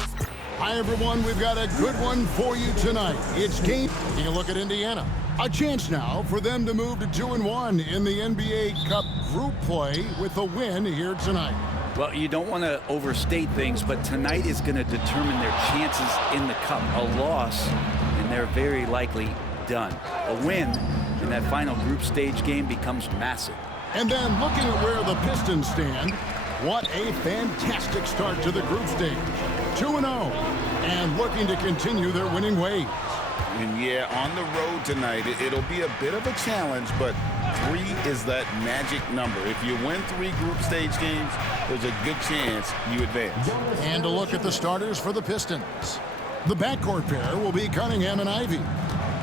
Hi, everyone. We've got a good one for you tonight. It's game. Taking a look at Indiana. A chance now for them to move to 2-1 in the NBA Cup group play with a win here tonight. Well, you don't want to overstate things, but tonight is going to determine their chances in the Cup. A loss, and they're very likely done. A win in that final group stage game becomes massive. And then looking at where the Pistons stand, what a fantastic start to the group stage. 2-0, and looking to continue their winning ways. And yeah, on the road tonight, it'll be a bit of a challenge, but 3 is that magic number. If you win 3 group stage games, there's a good chance you advance. And a look at the starters for the Pistons. The backcourt pair will be Cunningham and Ivey.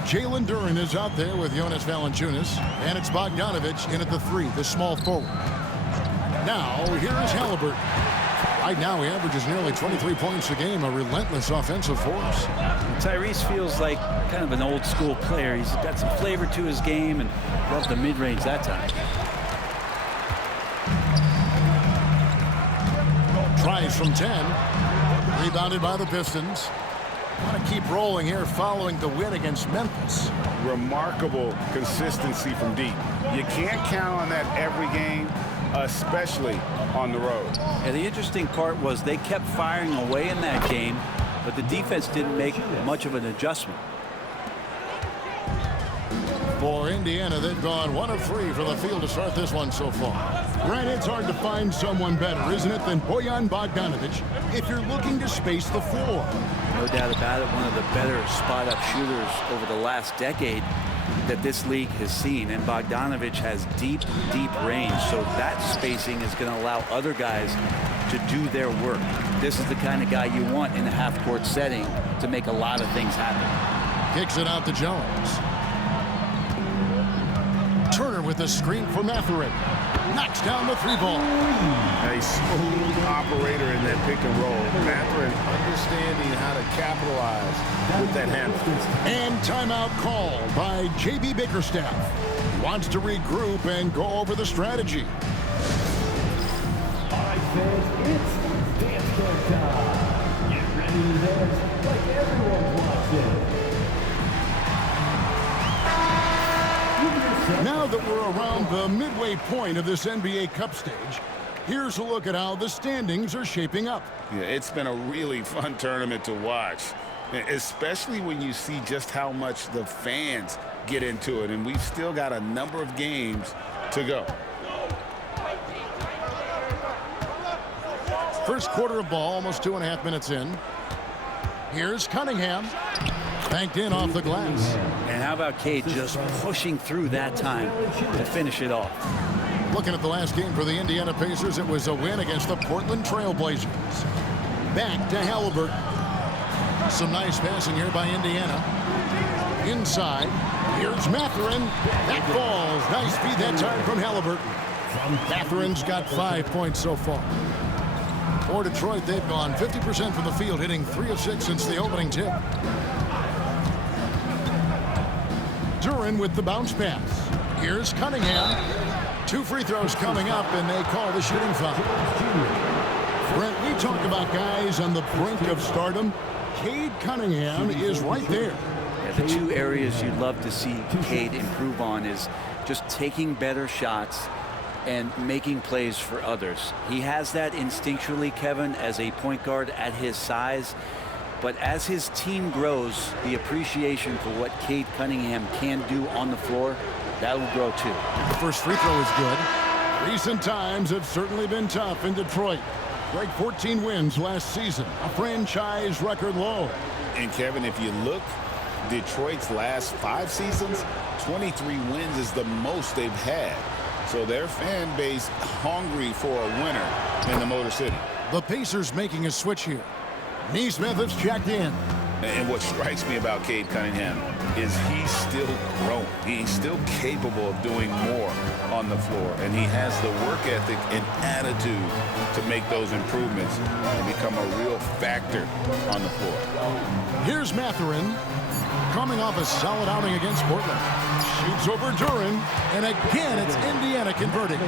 Jalen Duren is out there with Jonas Valanciunas, and it's Bogdanovic in at the 3, the small forward. Now, here is Halliburton. Right now, he averages nearly 23 points a game, a relentless offensive force. Tyrese feels like kind of an old-school player. He's got some flavor to his game and loved the mid-range that time. Tries from 10. Rebounded by the Pistons. Want to keep rolling here following the win against Memphis. Remarkable consistency from deep. You can't count on that every game, especially on the road. Yeah, the interesting part was they kept firing away in that game, but the defense didn't make much of an adjustment. For Indiana, they've gone 1 of 3 from the field to start this one so far. Right, it's hard to find someone better, isn't it, than Bojan Bogdanovic if you're looking to space the floor. No doubt about it, one of the better spot-up shooters over the last decade that this league has seen. And Bogdanovic has deep, deep range, so that spacing is going to allow other guys to do their work. This is the kind of guy you want in a half-court setting to make a lot of things happen. Kicks it out to Jones. Turner with a screen for Mathurin. Knocks down the 3-ball. A smooth operator in that pick and roll. Mathurin understanding how to capitalize with that handle. And timeout call by J.B. Bickerstaff. Wants to regroup and go over the strategy. All right, fans, it's dance floor time. Get ready to dance like everyone's watching. Now that we're around the midway point of this NBA Cup stage, here's a look at how the standings are shaping up. Yeah, it's been a really fun tournament to watch, especially when you see just how much the fans get into it, and we've still got a number of games to go. First quarter of ball, almost 2.5 minutes in. Here's Cunningham. Banked in off the glass. And how about Cade just pushing through that time to finish it off? Looking at the last game for the Indiana Pacers, it was a win against the Portland Trail Blazers. Back to Halliburton. Some nice passing here by Indiana. Inside, here's Mathurin. That falls. Nice feed that time from Halliburton. Mathurin's got 5 points so far. For Detroit, they've gone 50% from the field, hitting 3 of 6 since the opening tip. Duren with the bounce pass. Here's Cunningham. 2 free throws coming up, and they call the shooting foul. Brent, we talk about guys on the brink of stardom. Cade Cunningham is right there. Yeah, the 2 areas you'd love to see Cade improve on is just taking better shots and making plays for others. He has that instinctually, Kevin, as a point guard at his size. But as his team grows, the appreciation for what Cade Cunningham can do on the floor, that will grow too. The first free throw is good. Recent times have certainly been tough in Detroit. Break 14 wins last season, a franchise record low. And Kevin, if you look, Detroit's last 5 seasons, 23 wins is the most they've had. So their fan base hungry for a winner in the Motor City. The Pacers making a switch here. Nesmith has checked in. And what strikes me about Cade Cunningham is he's still growing. He's still capable of doing more on the floor. And he has the work ethic and attitude to make those improvements and become a real factor on the floor. Here's Mathurin, coming off a solid outing against Portland. Shoots over Duren, and again it's Indiana converting.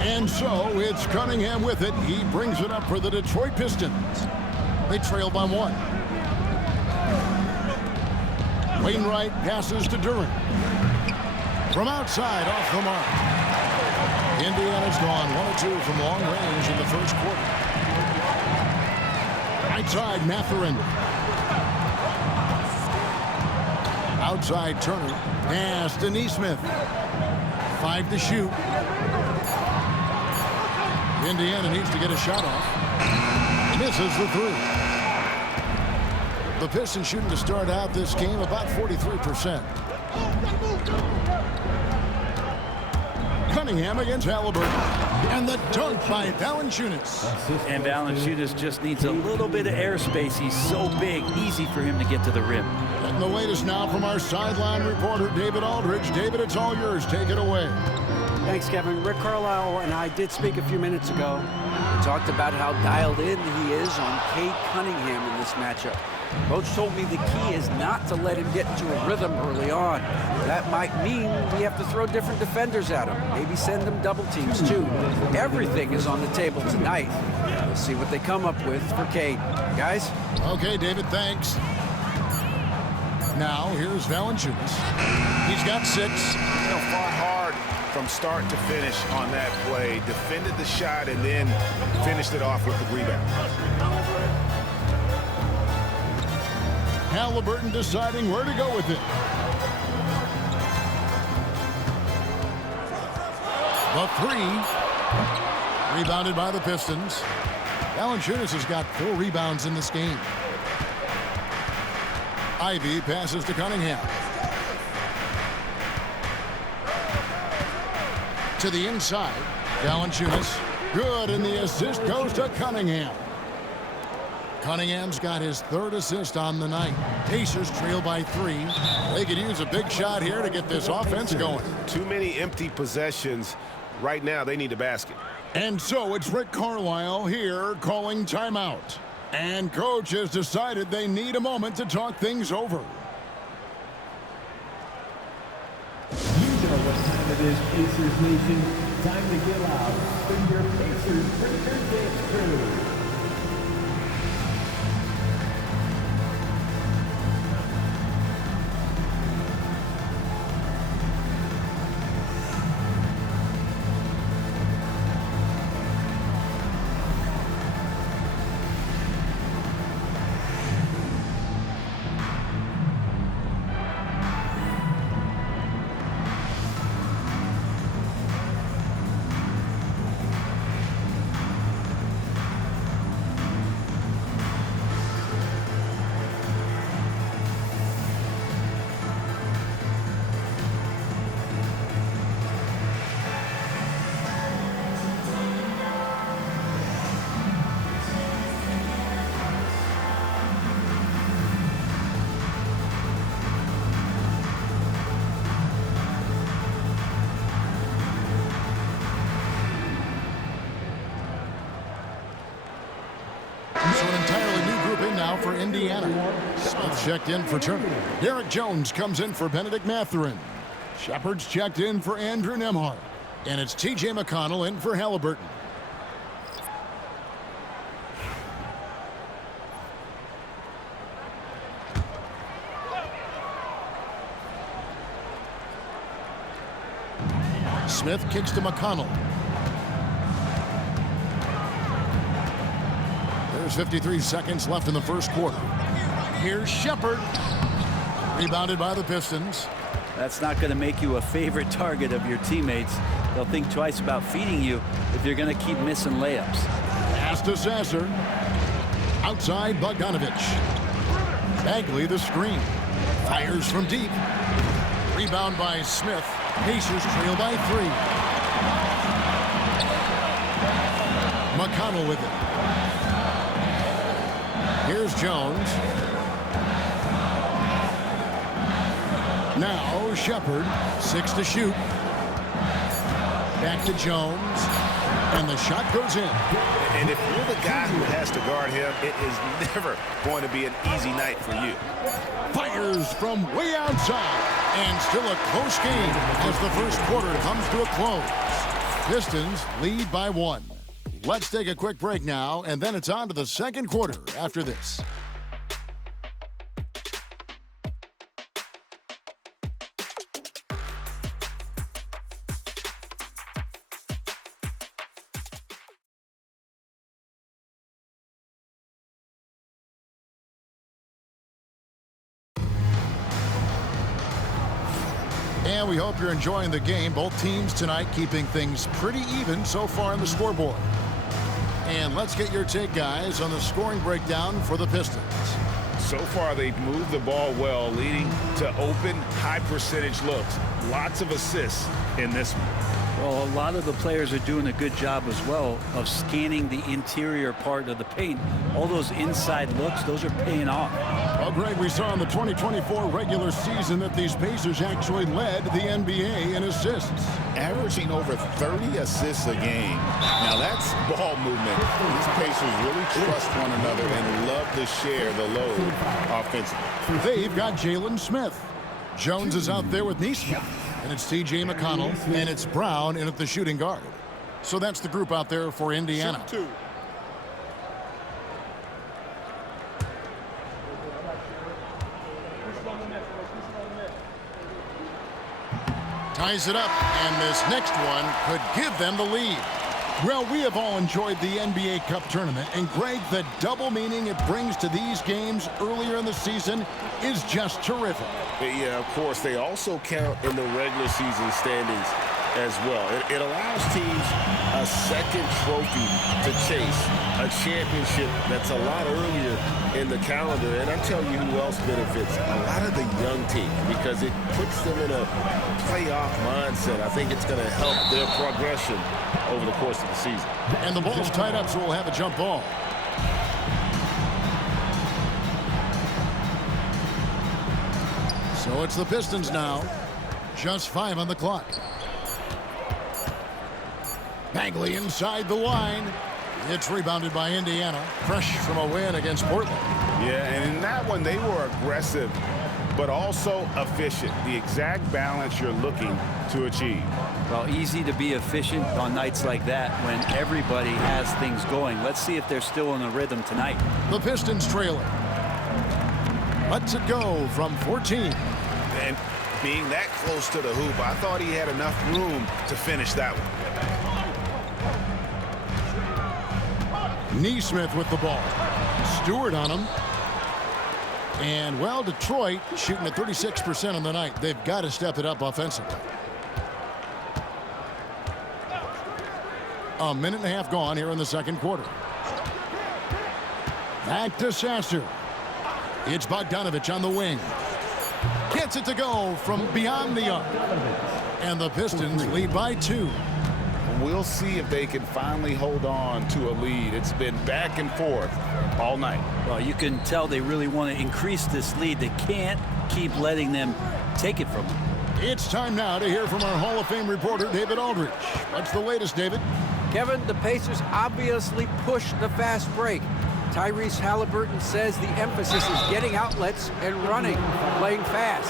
And so it's Cunningham with it. He brings it up for the Detroit Pistons. They trail by 1. Wainwright passes to Durant. From outside, off the mark. Indiana's gone 1 of 2 from long range in the first quarter. Right side, Mathurin. Outside, Turner. Pass to Nesmith. 5 to shoot. Indiana needs to get a shot off. Misses the 3. The Pistons shooting to start out this game about 43%. Cunningham against Halliburton. And the dunk by Valanciunas. And Valanciunas just needs a little bit of airspace. He's so big, easy for him to get to the rim. And the latest now from our sideline reporter, David Aldridge. David, it's all yours. Take it away. Thanks, Kevin. Rick Carlisle and I did speak a few minutes ago. We talked about how dialed in he is on Cade Cunningham in this matchup. Coach told me the key is not to let him get into a rhythm early on. That might mean we have to throw different defenders at him. Maybe send them double teams, too. Everything is on the table tonight. We'll see what they come up with for Cade. Guys? Okay, David, thanks. Now, here's Valanciunas. He's got 6. Fought hard from start to finish on that play. Defended the shot and then finished it off with the rebound. Halliburton deciding where to go with it. The 3. Rebounded by the Pistons. Valanciunas has got 4 rebounds in this game. Ivy passes to Cunningham. To the inside. Valanciunas. Good, and the assist goes to Cunningham. Cunningham's got his 3rd assist on the night. Pacers trail by 3. They could use a big shot here to get this offense going. Too many empty possessions. Right now, they need a basket. And so it's Rick Carlisle here calling timeout. And coach has decided they need a moment to talk things over. You know what time it is, Pacers Nation. Time to get loud. Bring your Pacers, bring your dance crew. So an entirely new grouping now for Indiana. Smith checked in for Turner. Derek Jones comes in for Benedict Mathurin. Shepard's checked in for Andrew Nembhard. And it's T.J. McConnell in for Halliburton. Smith kicks to McConnell. There's 53 seconds left in the first quarter. Here's Shepard. Rebounded by the Pistons. That's not going to make you a favorite target of your teammates. They'll think twice about feeding you if you're going to keep missing layups. Pass to Sasser. Outside, Bogdanovich. Bagley the screen. Fires from deep. Rebound by Smith. Pacers trail by 3. McConnell with it. Here's Jones. Now Shepard. 6 to shoot. Back to Jones. And the shot goes in. And if you're the guy who has to guard him, it is never going to be an easy night for you. Fires from way outside. And still a close game as the first quarter comes to a close. Pistons lead by 1. Let's take a quick break now, and then it's on to the second quarter after this. And we hope you're enjoying the game. Both teams tonight keeping things pretty even so far on the scoreboard. And let's get your take, guys, on the scoring breakdown for the Pistons. So far, they've moved the ball well, leading to open, high-percentage looks. Lots of assists in this one. Well, a lot of the players are doing a good job as well of scanning the interior part of the paint. All those inside looks, those are paying off. Well, Greg, we saw in the 2024 regular season that these Pacers actually led the NBA in assists. Averaging over 30 assists a game. Now, that's ball movement. These Pacers really trust one another and love to share the load offensively. They've got Jalen Smith. Jones is out there with Nesmith. And it's T.J. McConnell, and it's Brown in at the shooting guard. So that's the group out there for Indiana. Ties it up, and this next one could give them the lead. Well, we have all enjoyed the NBA Cup tournament, and Greg, the double meaning it brings to these games earlier in the season is just terrific. Yeah, of course, they also count in the regular season standings as well. It allows teams a second trophy to chase, a championship that's a lot earlier in the calendar. And I tell you who else benefits, a lot of the young teams, because it puts them in a playoff mindset. I think it's going to help their progression over the course of the season. And the ball's tied up, so we'll have a jump ball. So it's the Pistons now. Just 5 on the clock. Bagley inside the line. It's rebounded by Indiana. Fresh from a win against Portland. Yeah, and in that one, they were aggressive, but also efficient. The exact balance you're looking to achieve. Well, easy to be efficient on nights like that when everybody has things going. Let's see if they're still in a rhythm tonight. The Pistons trailing. Lets it go from 14. And being that close to the hoop, I thought he had enough room to finish that one. Nesmith with the ball. Stewart on him. And, well, Detroit shooting at 36% on the night. They've got to step it up offensively. A minute and a half gone here in the second quarter. Back to Sasser. It's Bogdanovich on the wing. Gets it to go from beyond the arc. And the Pistons lead by 2. We'll see if they can finally hold on to a lead. It's been back and forth all night. Well, you can tell they really want to increase this lead. They can't keep letting them take it from them. It's time now to hear from our Hall of Fame reporter, David Aldridge. What's the latest, David? Kevin, the Pacers obviously pushed the fast break. Tyrese Halliburton says the emphasis is getting outlets and running, playing fast.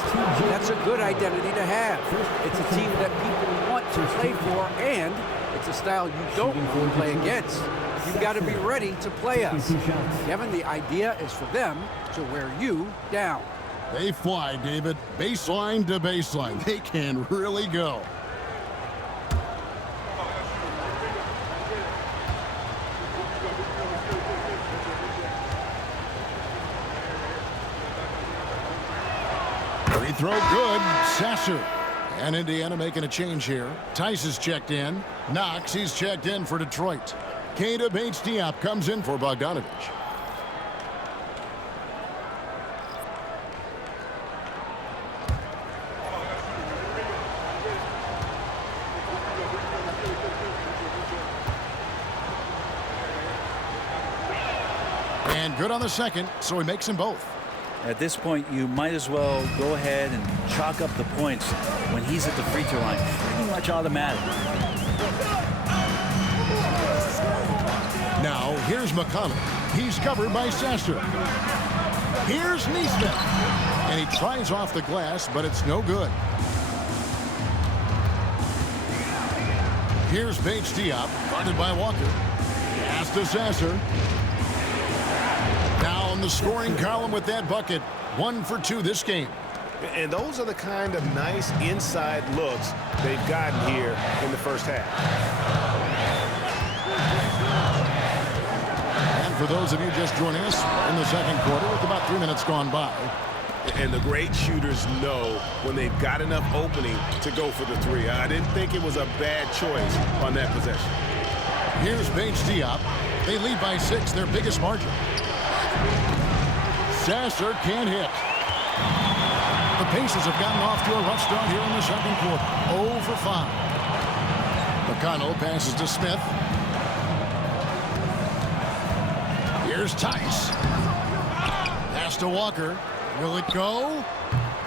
That's a good identity to have. It's a team that people want to play for, and it's a style you don't want to play against. You've got to be ready to play us. Kevin, the idea is for them to wear you down. They fly, David. Baseline to baseline. They can really go. Free throw good. Sasser. And Indiana making a change here. Tice is checked in. Knox, he's checked in for Detroit. Keita Bates-Diop comes in for Bogdanovich. And good on the second, so he makes them both. At this point, you might as well go ahead and chalk up the points when he's at the free throw line. Pretty much automatic. Now, here's McConnell. He's covered by Sasser. Here's Nesmith. And he tries off the glass, but it's no good. Here's Bates Diop, guarded by Walker. Pass to Sasser. Now on the scoring column with that bucket. 1 for 2 this game. And those are the kind of nice inside looks they've gotten here in the first half. And for those of you just joining us, in the second quarter with about 3 minutes gone by. And the great shooters know when they've got enough opening to go for the three. I didn't think it was a bad choice on that possession. Here's Bates Diop. They lead by 6, their biggest margin. Sasser can't hit. The Pacers have gotten off to a rough start here in the second quarter. 0 for 5. McConnell passes to Smith. Here's Tice. Pass to Walker. Will it go?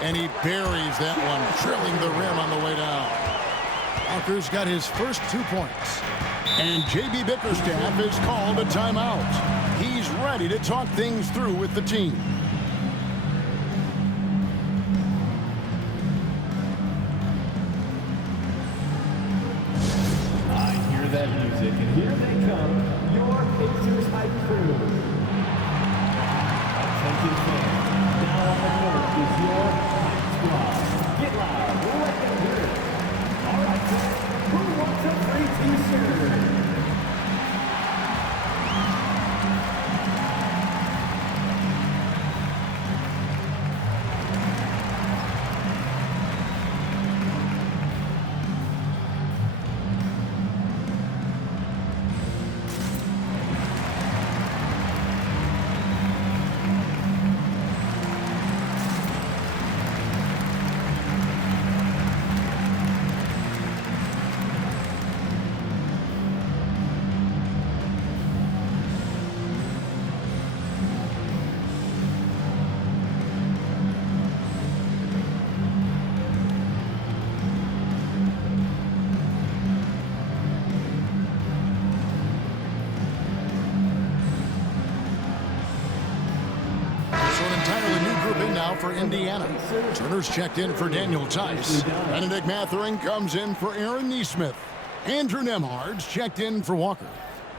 And he buries that one, drilling the rim on the way down. Walker's got his first 2 points. And J.B. Bickerstaff has called a timeout. He's ready to talk things through with the team. I hear that music, and here they come, your Pacers hype crew. Attention fans, now on the court is your hype squad. Get loud, let them hear it. All right, fans, who wants a free t-shirt? For Indiana. Turner's checked in for Daniel Tice. Benedict Mathurin comes in for Aaron Nesmith. Andrew Nembhard's checked in for Walker.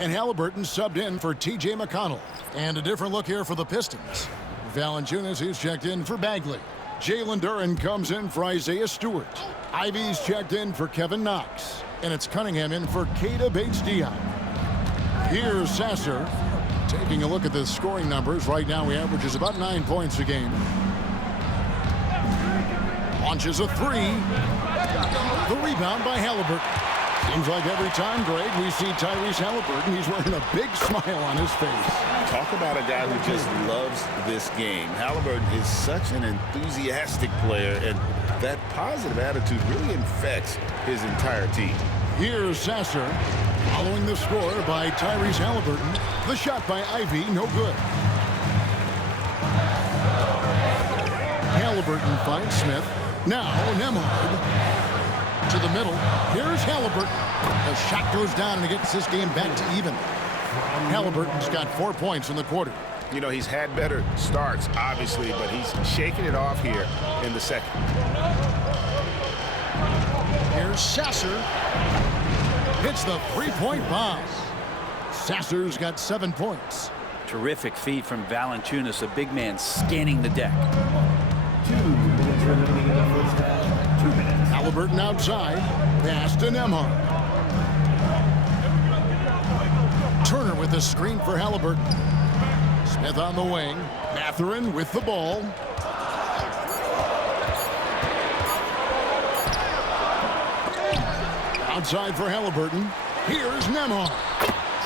And Halliburton subbed in for T.J. McConnell. And a different look here for the Pistons. Valanciunas is checked in for Bagley. Jalen Duren comes in for Isaiah Stewart. Ivy's checked in for Kevin Knox. And it's Cunningham in for Keita Bates-Diop. Here's Sasser. Taking a look at the scoring numbers, right now he averages about 9 points a game. Launches a 3. The rebound by Halliburton. Seems like every time, Greg, we see Tyrese Halliburton, he's wearing a big smile on his face. Talk about a guy who just loves this game. Halliburton is such an enthusiastic player, and that positive attitude really infects his entire team. Here's Sasser. Following the score by Tyrese Halliburton. The shot by Ivy, no good. Halliburton finds Smith. Now Nembhard to the middle. Here's Halliburton. The shot goes down and it gets this game back to even. Halliburton's got 4 points in the quarter. You know, he's had better starts, obviously, but he's shaking it off here in the second. Here's Sasser. Hits the three-point bomb. Sasser's got 7 points. Terrific feed from Valanciunas, a big man scanning the deck. 2 minutes remaining in the first half. 2 minutes. Halliburton outside. Pass to Nembhard. Turner with the screen for Halliburton. Smith on the wing. Mathurin with the ball. Outside for Halliburton. Here's Nembhard.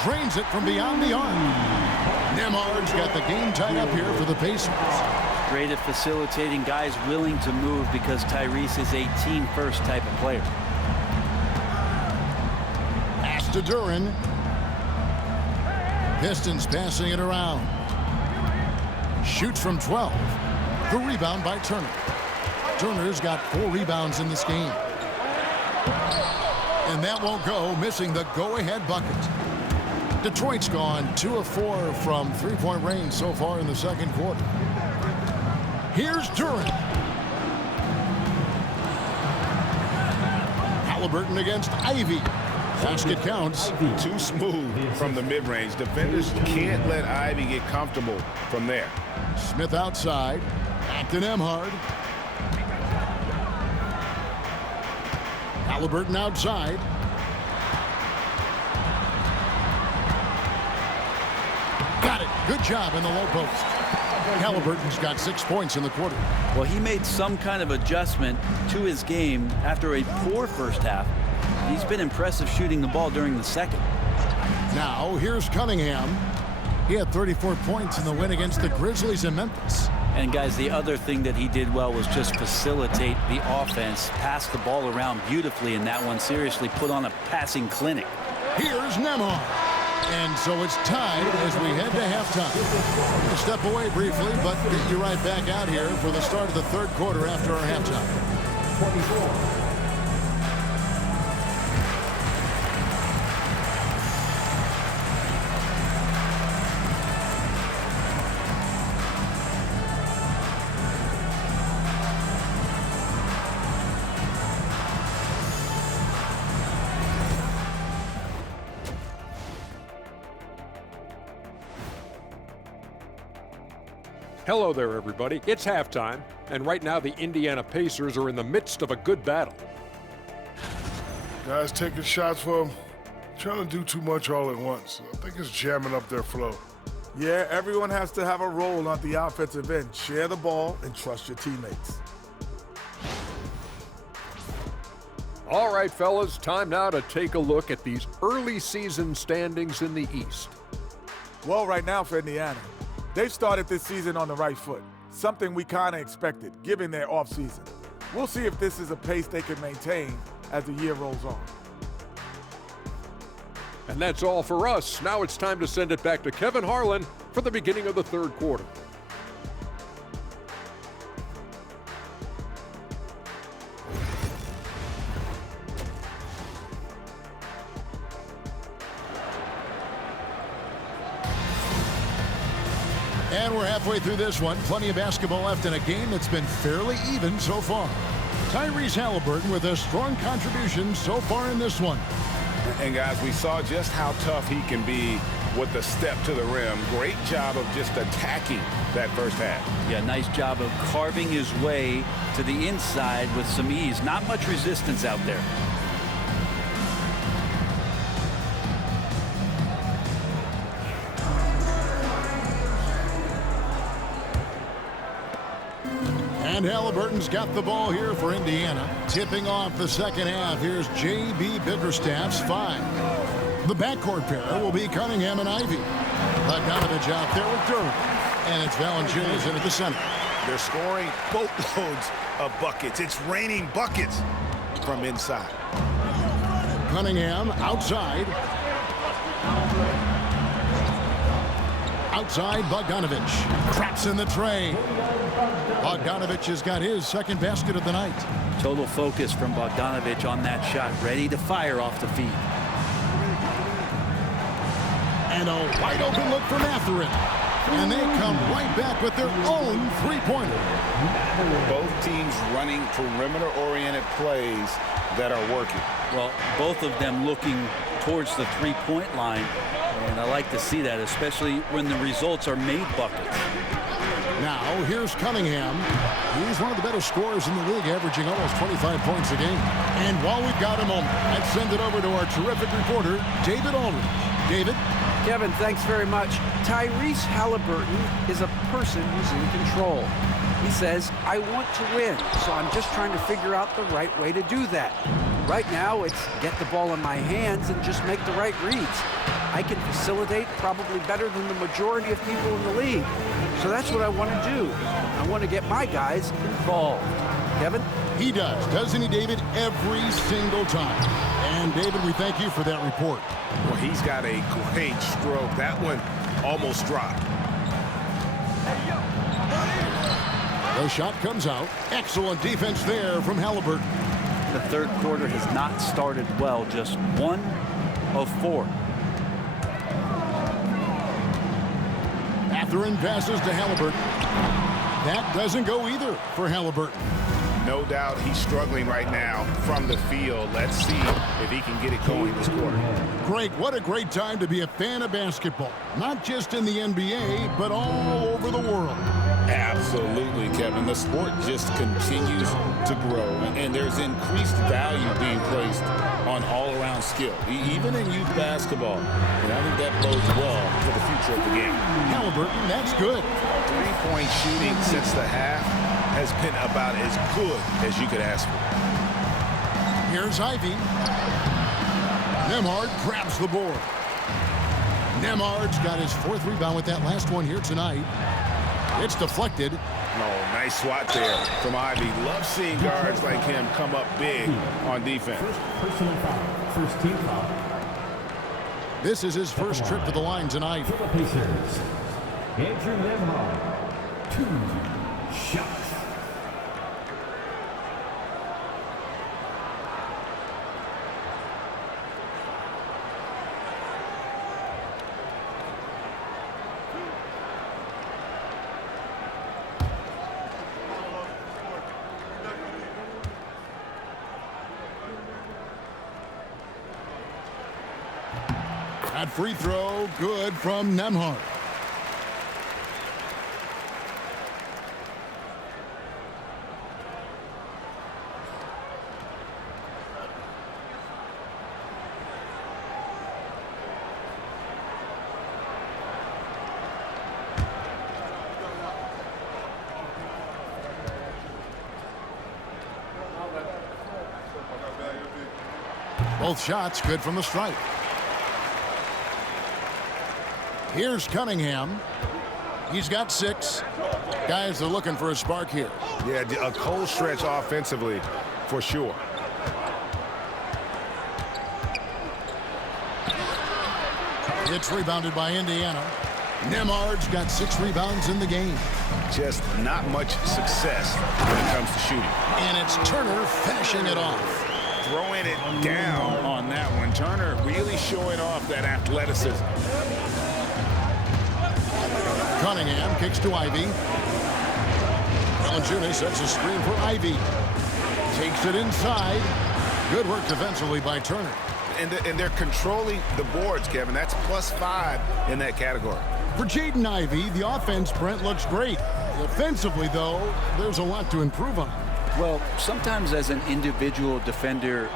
Drains it from beyond the arc. Nembhard's got the game tied up here for the Pacers. Great at facilitating guys willing to move because Tyrese is a team-first type of player. Pass to Duren. Pistons passing it around. Shoots from 12. The rebound by Turner. Turner's got 4 rebounds in this game. And that won't go, missing the go-ahead bucket. Detroit's gone 2 of 4 from three-point range so far in the second quarter. Here's Duren. Halliburton against Ivy. Basket counts. Too smooth from the mid-range. Defenders can't let Ivy get comfortable from there. Smith outside. Back to Nembhard. Halliburton outside. Got it. Good job in the low post. Halliburton's got 6 points in the quarter. Well, he made some kind of adjustment to his game after a poor first half. He's been impressive shooting the ball during the second. Now, here's Cunningham. He had 34 points in the win against the Grizzlies in Memphis. And guys, the other thing that he did well was just facilitate the offense, pass the ball around beautifully in that one. Seriously put on a passing clinic. Here's Nembhard. And so it's tied as we head to halftime. We'll step away briefly, but get you right back out here for the start of the third quarter after our halftime. 24. Hello there, everybody. It's halftime, and right now the Indiana Pacers are in the midst of a good battle. Guys taking shots for them, trying to do too much all at once. I think it's jamming up their flow. Yeah, everyone has to have a role on the offensive end. Share the ball and trust your teammates. All right, fellas, time now to take a look at these early season standings in the East. Well, right now for Indiana, they've started this season on the right foot, something we kind of expected, given their offseason. We'll see if this is a pace they can maintain as the year rolls on. And that's all for us. Now it's time to send it back to Kevin Harlan for the beginning of the third quarter. And we're halfway through this one. Plenty of basketball left in a game that's been fairly even so far. Tyrese Halliburton with a strong contribution so far in this one. And guys, we saw just how tough he can be with the step to the rim. Great job of just attacking that first half. Yeah, nice job of carving his way to the inside with some ease. Not much resistance out there. And Halliburton's got the ball here for Indiana. Tipping off the second half, here's J.B. Bickerstaff's 5. The backcourt pair will be Cunningham and Ivy. Bogdanovich out there with Durham. And it's Valanciunas in at the center. They're scoring boatloads of buckets. It's raining buckets from inside. Cunningham outside. Outside, Bogdanovich. Traps in the tray. Bogdanovich has got his second basket of the night. Total focus from Bogdanovich on that shot, ready to fire off the feet. And a wide open look for Mathurin. And they come right back with their own three-pointer. Both teams running perimeter-oriented plays that are working. Well, both of them looking towards the three-point line. And I like to see that, especially when the results are made buckets. Now, here's Cunningham. He's one of the better scorers in the league, averaging almost 25 points a game. And while we've got a moment, let's send it over to our terrific reporter, David Aldridge. David? Kevin, thanks very much. Tyrese Halliburton is a person who's in control. He says, I want to win, so I'm just trying to figure out the right way to do that. Right now, it's get the ball in my hands and just make the right reads. I can facilitate probably better than the majority of people in the league. So that's what I want to do. I want to get my guys involved. Kevin? He does, doesn't he, David? Every single time. And, David, we thank you for that report. Well, he's got a great stroke. That one almost dropped. The shot comes out. Excellent defense there from Halliburton. The third quarter has not started well, just 1 of 4. Mathurin passes to Halliburton. That doesn't go either for Halliburton. No doubt he's struggling right now from the field. Let's see if he can get it going this quarter. Greg, what a great time to be a fan of basketball. Not just in the NBA, but all over the world. Absolutely, Kevin. The sport just continues to grow, and there's increased value being placed on all-around skill, even in youth basketball. And I think that bodes well for the future of the game. Halliburton, that's good. Three-point shooting since the half has been about as good as you could ask for. Here's Ivy. Nembhard grabs the board. Nembhard's got his 4th rebound with that last one here tonight. It's deflected. Oh, nice swat there from Ivy. Love seeing guards like him come up big on defense. First personal foul. First team foul. This is his first trip to the line tonight. For the Pacers, Andrew Nembhard. 2 shots. That free throw, good from Nembhard. Both shots good from the stripe. Here's Cunningham. He's got 6. Guys are looking for a spark here. Yeah, a cold stretch offensively for sure. It's rebounded by Indiana. Nembhard's got 6 rebounds in the game. Just not much success when it comes to shooting. And it's Turner finishing it off. Throwing it down on that one. Turner really showing off that athleticism. Cunningham kicks to Ivy. Valanciunas sets a screen for Ivy. Takes it inside. Good work defensively by Turner. And they're controlling the boards, Kevin. That's +5 in that category. For Jaden Ivey, the offense, Brent, looks great. Defensively, though, there's a lot to improve on. Well, sometimes as an individual defender,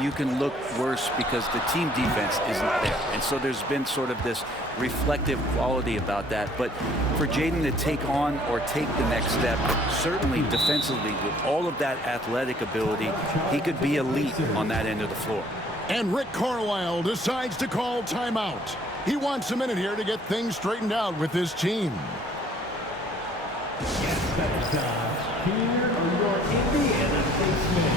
you can look worse because the team defense isn't there. And so there's been sort of this reflective quality about that. But for Jaden to take on or take the next step, certainly defensively, with all of that athletic ability, he could be elite on that end of the floor. And Rick Carlisle decides to call timeout. He wants a minute here to get things straightened out with his team. Here are your Indiana Pacers.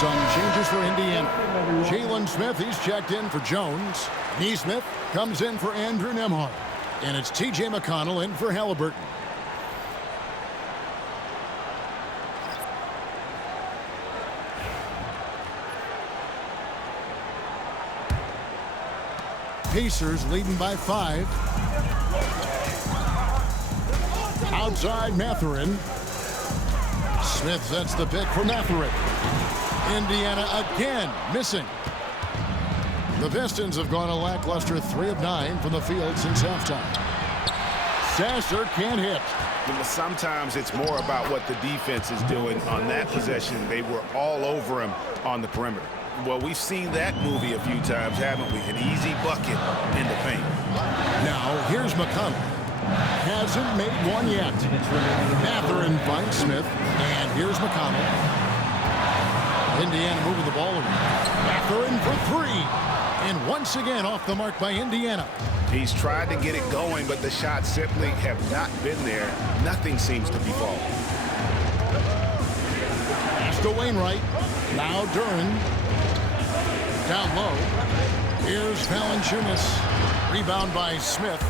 Some changes for Indiana. Jalen Smith, he's checked in for Jones. Nesmith comes in for Andrew Nembhard. And it's T.J. McConnell in for Halliburton. Pacers leading by 5. Outside Mathurin. Smith sets the pick for Mathurin. Indiana again missing. The Pistons have gone a lackluster 3 of 9 from the field since halftime. Sasser can't hit. Sometimes it's more about what the defense is doing on that possession. They were all over him on the perimeter. Well, we've seen that movie a few times, haven't we? An easy bucket in the paint. Now, here's McConnell. Hasn't made one yet. Mathurin finds Smith, and here's McConnell. Indiana moving the ball around. Mathurin for three. And once again off the mark by Indiana. He's tried to get it going, but the shots simply have not been there. Nothing seems to be falling. Pass to Wainwright. Now Duren. Down low. Here's Valanciunas. Rebound by Smith.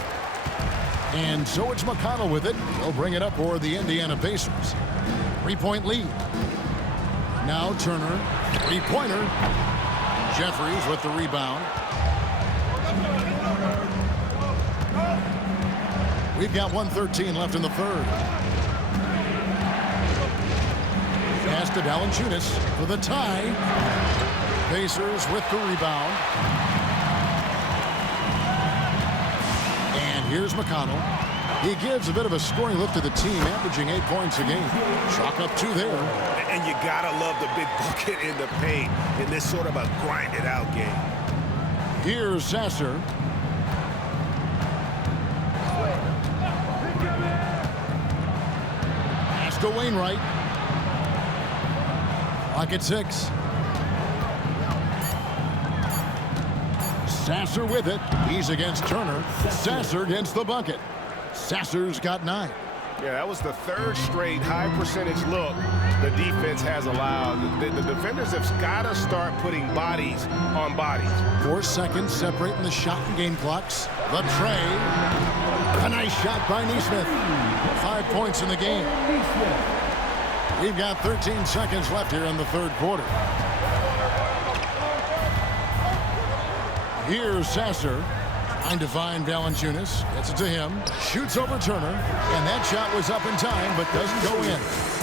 And so it's McConnell with it. He'll bring it up for the Indiana Pacers. 3-point lead. Now Turner. Three-pointer. Jeffries with the rebound. We've got 1:13 left in the third. Pass to Valanciunas for the tie. Pacers with the rebound. And here's McConnell. He gives a bit of a scoring lift to the team, averaging 8 points a game. Chalk up 2 there. And you gotta love the big bucket in the paint in this sort of a grinded-out game. Here's Sasser. Pass to Wainwright. Clock at 6. Sasser with it. He's against Turner. Sasser gets the bucket. Sasser's got 9. Yeah, that was the third straight high-percentage look the defense has allowed. The defenders have got to start putting bodies on bodies. 4 seconds separating the shot and game clocks. The tray. A nice shot by Nesmith. 5 points in the game. We've got 13 seconds left here in the third quarter. Here's Sasser. Trying to find Valanciunas. Gets it to him. Shoots over Turner. And that shot was up in time, but doesn't go in.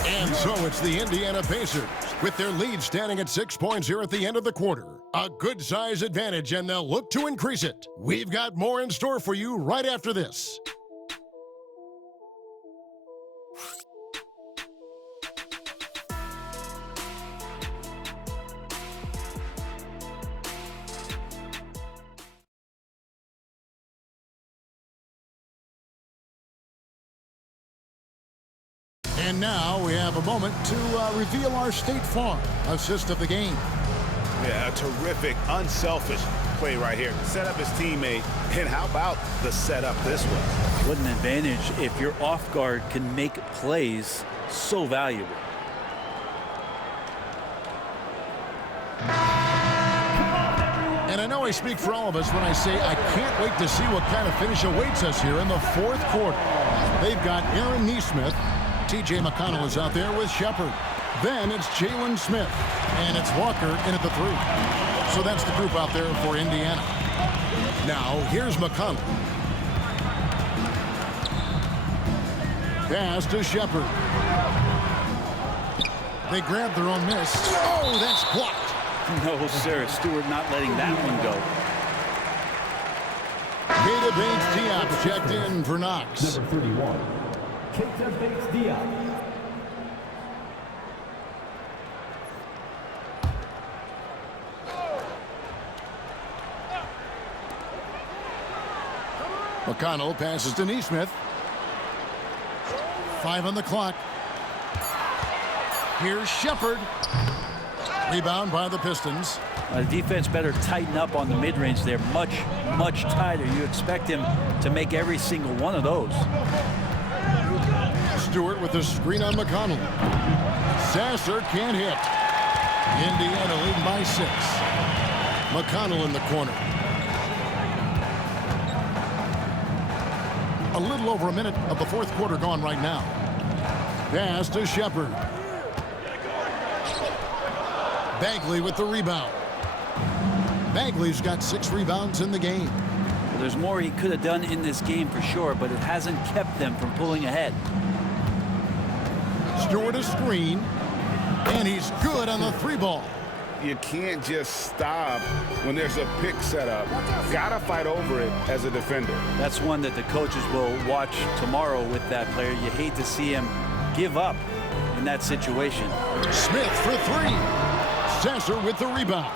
And so it's the Indiana Pacers with their lead standing at 6 points here at the end of the quarter. A good size advantage, and they'll look to increase it. We've got more in store for you right after this. And now we have a moment to reveal our State Farm assist of the game. Yeah, a terrific, unselfish play right here. Set up his teammate, and how about the setup this way? What an advantage if your off guard can make plays so valuable. And I know I speak for all of us when I say I can't wait to see what kind of finish awaits us here in the fourth quarter. They've got Aaron Nesmith. T.J. McConnell is out there with Shepard. Then it's Jalen Smith. And it's Walker in at the 3. So that's the group out there for Indiana. Now, here's McConnell. Pass to Shepard. They grab their own miss. Oh, that's blocked. No, sir. Stewart not letting that one go. Keita Bates-Diop checked in for Knox. Number 31, Keita Bates-Diop. McConnell passes to Nesmith. 5 on the clock. Here's Shepard. Rebound by the Pistons. The defense better tighten up on the mid-range. They're much, much tighter. You expect him to make every single one of those. Stewart with the screen on McConnell. Sasser can't hit. Indiana leading by 6. McConnell in the corner. A little over a minute of the fourth quarter gone right now. Pass to Shepard. Bagley with the rebound. Bagley's got 6 rebounds in the game. Well, there's more he could have done in this game for sure, but it hasn't kept them from pulling ahead. Stewart a screen, and he's good on the 3 ball. you can't just stop when there's a pick set up. Got to fight over it as a defender. That's one that the coaches will watch tomorrow with that player. You hate to see him give up in that situation. Smith for three. Sasser with the rebound.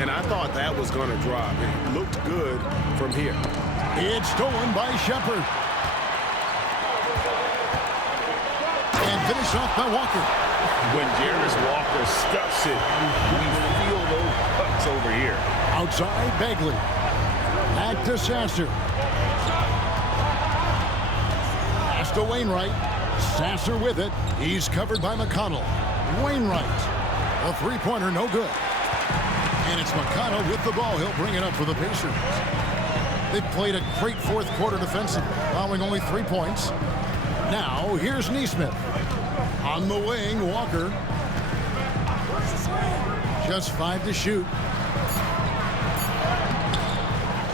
And I thought that was going to drop. It looked good from here. It's stolen by Shepard. And finished off by Walker. When Jarace Walker stuffs it, we feel those cuts over here. Outside, Bagley. Back to Sasser. Pass to Wainwright. Sasser with it. He's covered by McConnell. Wainwright. A three-pointer, no good. And it's McConnell with the ball. He'll bring it up for the Pacers. They've played a great fourth quarter defensively, allowing only 3 points. Now, here's Nesmith. On the wing, Walker. Just 5 to shoot.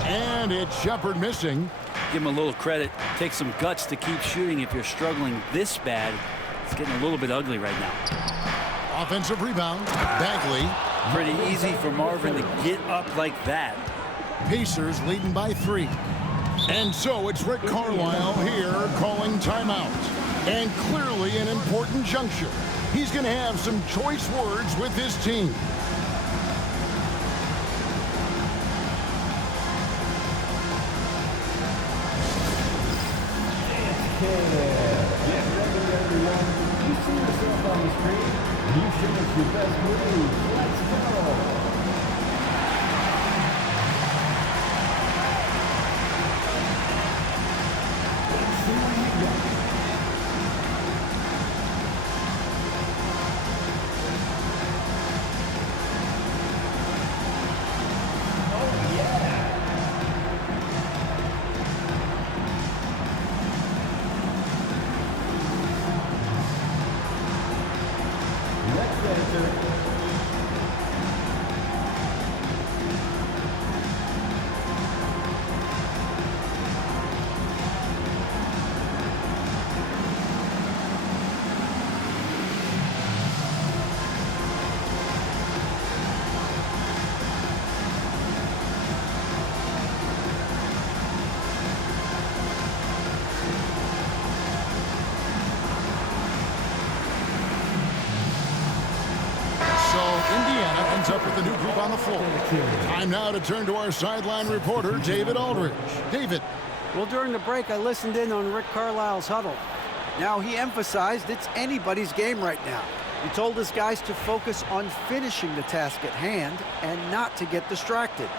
And it's Shepard missing. Give him a little credit. Take some guts to keep shooting if you're struggling this bad. It's getting a little bit ugly right now. Offensive rebound. Bagley. Pretty easy for Marvin to get up like that. Pacers leading by 3. And so it's Rick Carlisle here calling timeout. And clearly an important juncture. He's going to have some choice words with his team. Get ready, everyone. You see yourself on the screen. You show us your best move. Let's go. Up with the new group on the floor. Time now to turn to our sideline reporter, David Aldridge. David. Well, during the break, I listened in on Rick Carlisle's huddle. Now, he emphasized it's anybody's game right now. He told his guys to focus on finishing the task at hand and not to get distracted.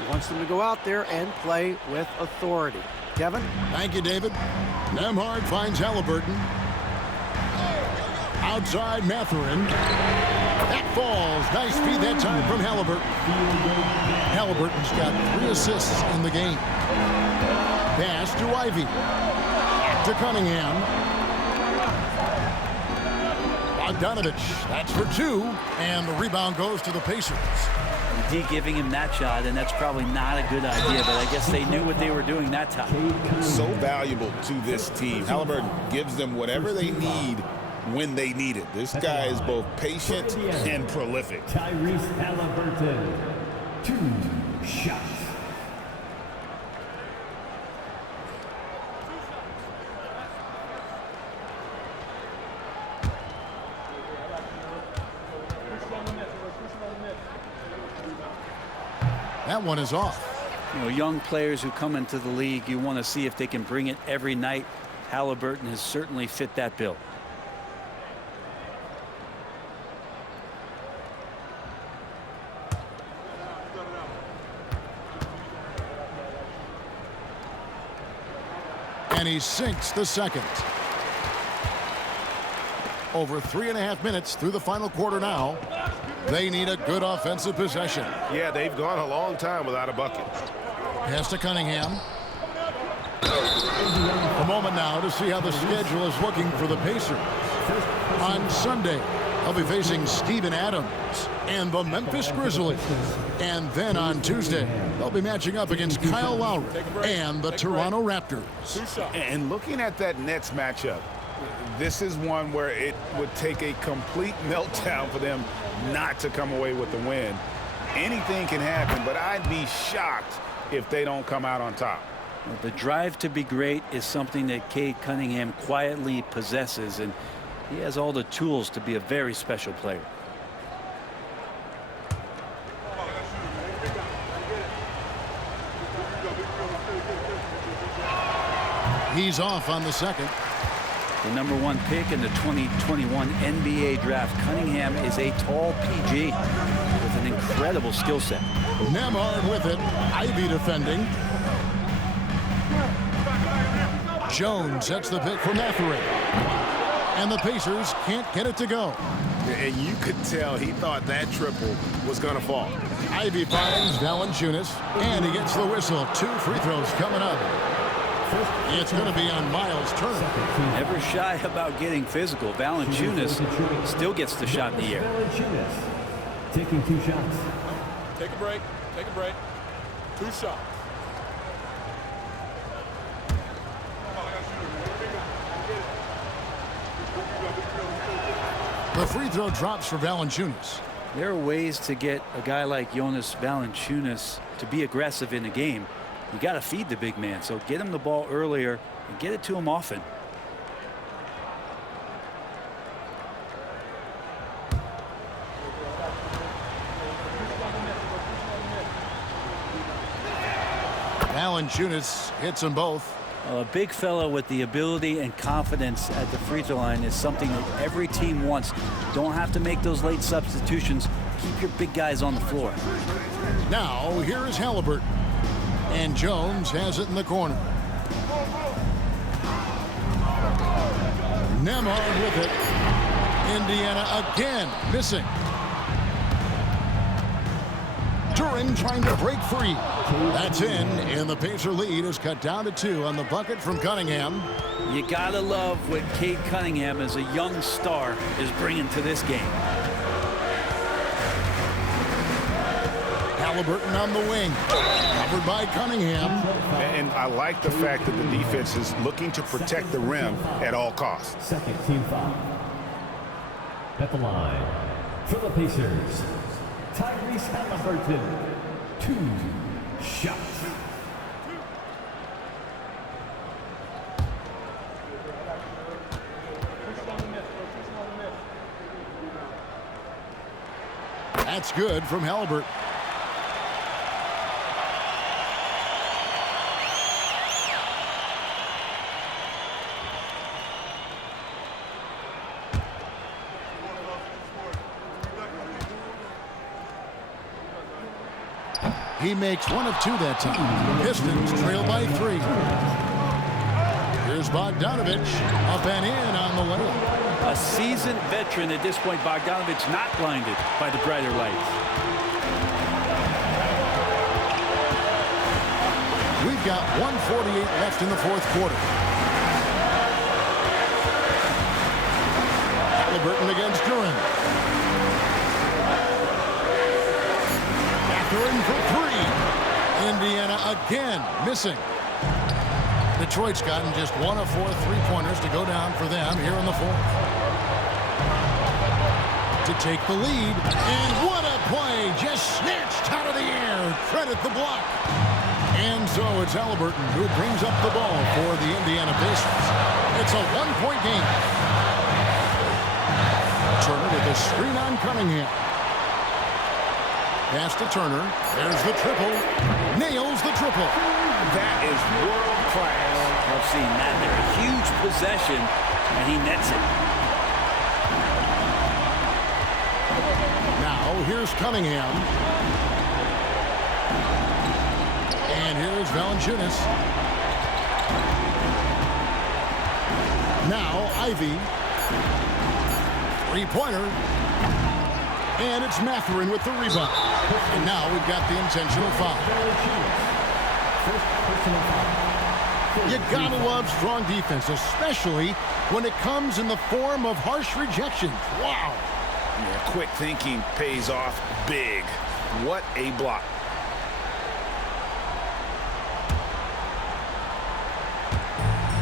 He wants them to go out there and play with authority. Kevin? Thank you, David. Nembhard finds Halliburton. Outside Mathurin. That falls. Nice feed that time from Halliburton. Halliburton's got 3 assists in the game. Pass to Ivy. Back to Cunningham. Bogdanovich. That's for 2. And the rebound goes to the Pacers. D giving him that shot, and that's probably not a good idea, but I guess they knew what they were doing that time. So valuable to this team. Halliburton gives them whatever they need when they need it. This guy is both patient and prolific. Tyrese Halliburton, 2 shots. That one is off. You know, young players who come into the league, you want to see if they can bring it every night. Halliburton has certainly fit that bill. And he sinks the second. Over 3.5 minutes through the final quarter now. They need a good offensive possession. Yeah, they've gone a long time without a bucket. Pass to Cunningham. A moment now to see how the schedule is looking for the Pacers. On Sunday, they'll be facing Steven Adams and the Memphis Grizzlies. And then on Tuesday, they'll be matching up against Kyle Lowry and the Toronto Raptors. And looking at that Nets matchup, This is one where it would take a complete meltdown for them not to come away with the win. Anything can happen, but I'd be shocked if they don't come out on top. Well, the drive to be great is something that Cade Cunningham quietly possesses, and he has all the tools to be a very special player. He's off on the second. The #1 pick in the 2021 NBA draft. Cunningham is a tall PG with an incredible skill set. Nembhard with it. Ivey defending. Jones sets the pick for Mathurin. And the Pacers can't get it to go. And you could tell he thought that triple was going to fall. Ivey finds Valanciunas, and he gets the whistle. 2 free throws coming up. It's going to be on Miles Turner. Never shy about getting physical. Valanciunas still gets the shot in the air. Valanciunas taking 2 shots. Take a break. Take a break. 2 shots. The free throw drops for Valanciunas. There are ways to get a guy like Jonas Valanciunas to be aggressive in the game. You got to feed the big man, so get him the ball earlier and get it to him often. Valanciunas hits them both. A big fellow with the ability and confidence at the free throw line is something that every team wants. Don't have to make those late substitutions. Keep your big guys on the floor. Now, here is Halliburton. And Jones has it in the corner. Nembhard with it. Indiana again missing. Duren trying to break free. That's in, and the Pacer lead is cut down to 2 on the bucket from Cunningham. You gotta love what Cade Cunningham as a young star is bringing to this game. Halliburton on the wing, covered by Cunningham. And I like the fact that the defense is looking to protect the rim at all costs. Second team foul. At the line for the Pacers, Tyrese Halliburton, 2 shots. That's good from Halliburton. He makes 1 of 2 that time. Pistons trail by 3. Here's Bogdanovich up and in on the way. A seasoned veteran at this point. Bogdanovich not blinded by the brighter lights. We've got 1:48 left in the 4th quarter. Halliburton against Duren. Mathurin for 3. Indiana again missing. Detroit's gotten just 1 of 4 3-pointers to go down for them here in the 4th. To take the lead, and what a play! Just snatched out of the air. Credit the block. And so it's Halliburton who brings up the ball for the Indiana Pacers. It's a 1-point game. Turner with a screen on Cunningham. Pass to Turner. There's the triple. Nails the triple. That is world class. I've seen that there. A huge possession, and he nets it. Now here's Cunningham. And here's Valanciunas. Now Ivey. 3-pointer. And it's Mathurin with the rebound. And now we've got the intentional foul. You gotta love strong defense, especially when it comes in the form of harsh rejections. Wow. Yeah, quick thinking pays off big. What a block.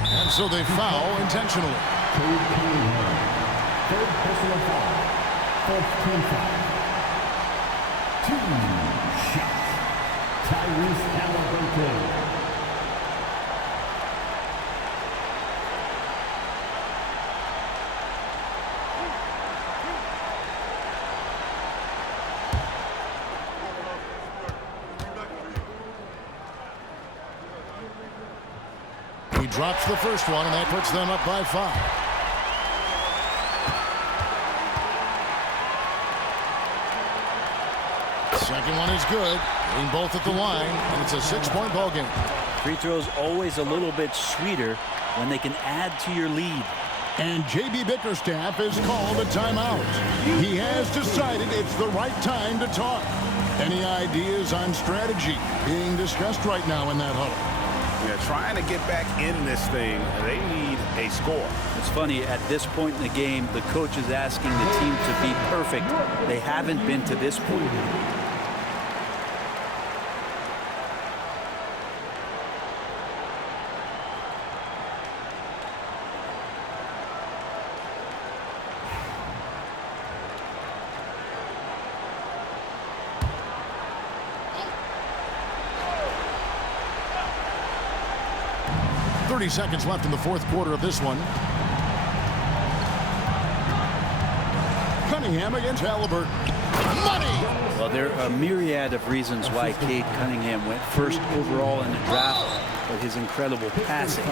And so they foul intentionally. Cade Cunningham. Third personal foul. First team foul. 2 shots. Tyrese Halliburton. He drops the first one, and that puts them up by 5. Second one is good. Hitting both at the line, and it's a 6-point ball game. Free throws always a little bit sweeter when they can add to your lead. And J.B. Bickerstaff has called a timeout. He has decided it's the right time to talk. Any ideas on strategy being discussed right now in that huddle? Yeah, trying to get back in this thing, they need a score. It's funny, at this point in the game, the coach is asking the team to be perfect. They haven't been to this point. Seconds left in the fourth quarter of this one. Cunningham against Halliburton. Money! Well, there are a myriad of reasons why Cade Cunningham went first overall in the draft, but his incredible passing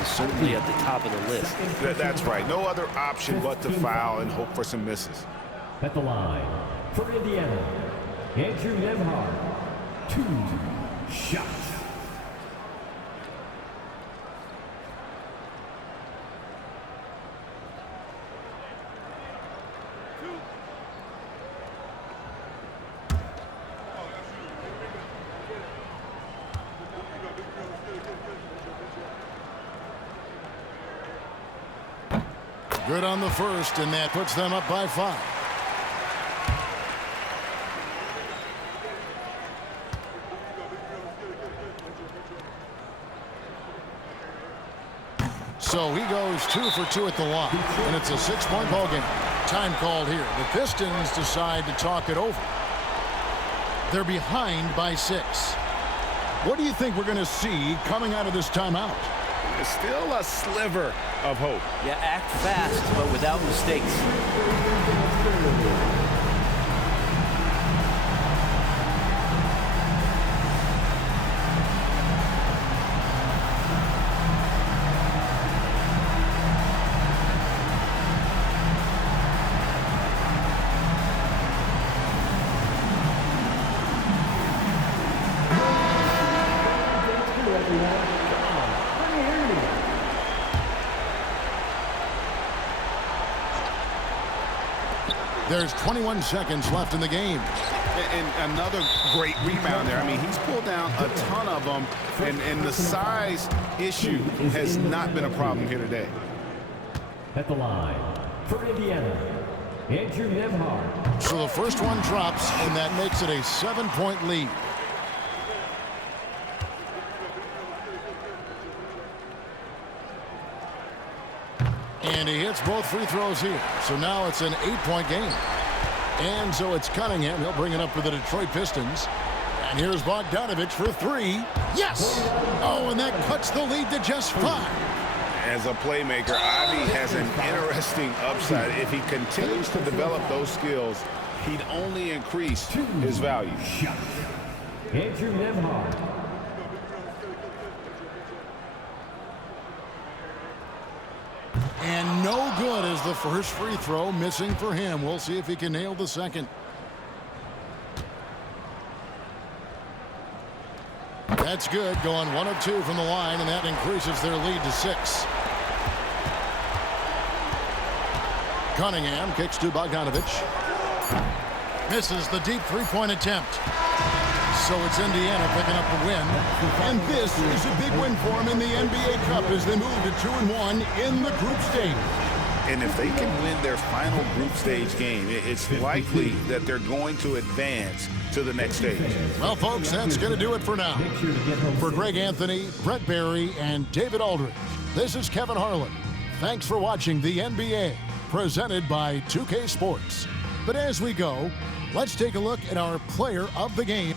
is certainly at the top of the list. That's right. No other option but to foul and hope for some misses. At the line for Indiana, Andrew Nembhard. 2 shots. Good on the first, and that puts them up by 5. So he goes 2 for 2 at the line, and it's a 6-point ball game. Time called here. The Pistons decide to talk it over. They're behind by 6. What do you think we're going to see coming out of this timeout? There's still a sliver of hope. Yeah, act fast, but without mistakes. There's 21 seconds left in the game. And another great rebound there. I mean, he's pulled down a ton of them, and the size issue has not been a problem here today. At the line for Indiana, Andrew Nembhard. So the first one drops, and that makes it a 7-point lead. And he hits both free throws here. So now it's an 8-point game. And so it's Cunningham. He'll bring it up for the Detroit Pistons. And here's Bogdanovich for 3. Yes! Oh, and that cuts the lead to just 5. As a playmaker, Ivy has an interesting upside. If he continues to develop those skills, he'd only increase his value. Andrew Nembhard. And no good as the first free throw missing for him. We'll see if he can nail the second. That's good, going 1 of 2 from the line, and that increases their lead to 6. Cunningham kicks to Bogdanovich. Misses the deep three-point attempt. So it's Indiana picking up the win. And this is a big win for them in the NBA Cup as they move to 2-1 in the group stage. And if they can win their final group stage game, it's likely that they're going to advance to the next stage. Well, folks, that's going to do it for now. For Greg Anthony, Brett Barry, and David Aldridge, this is Kevin Harlan Thanks for watching the NBA, presented by 2K Sports. But as we go, let's take a look at our player of the game.